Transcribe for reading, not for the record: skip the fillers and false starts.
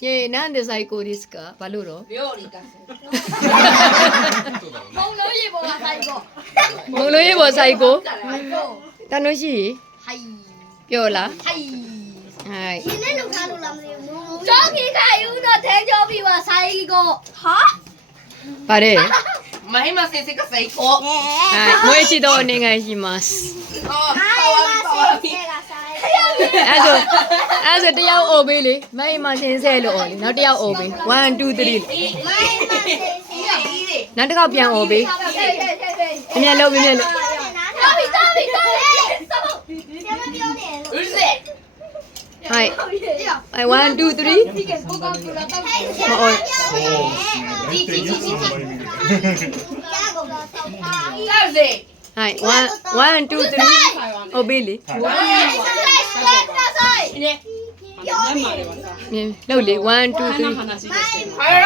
耶，なんで最高ですか？バルロ。料理がモンロイボが最後。モンロイボ最高。最高。楽しい？はい。ပြောလား？はい。はい。ဒီနေ့လောက်ထားလို့လားမသိဘူး။ကျောင်းကြီးကယူတော့ထဲကျော်ပြီးပါ最後。は？バレ。マヒマ先生が最高。はい。もう一度お願いします。あ、パワービအဲ့ဆိုတယောက်អော်ပေးလေမိုင်းမစင်ဆဲလို့អော်လေနောက်တစ်ယောက်អော်ပေး1 2 3နောက်တစ်ခေါက်ပြန်អော်ပေးမြင်လို့မြင်လို့ တော်ပြီတော်ပြီတော်ပြီစမကျမပြောနေလို့ うるせえ。ဟိုင်1 2 3ဒီကကိုကောကူလာတော့ မអော် チーチーチーチーチー。ကြာကိုတော့ဆောက်ထား うるせえ。ဟိုင်1 2 3អော်ပေးလေ ဆိုင် ね。ပြောပြီ မြင်လို့လေ1 2 3はい。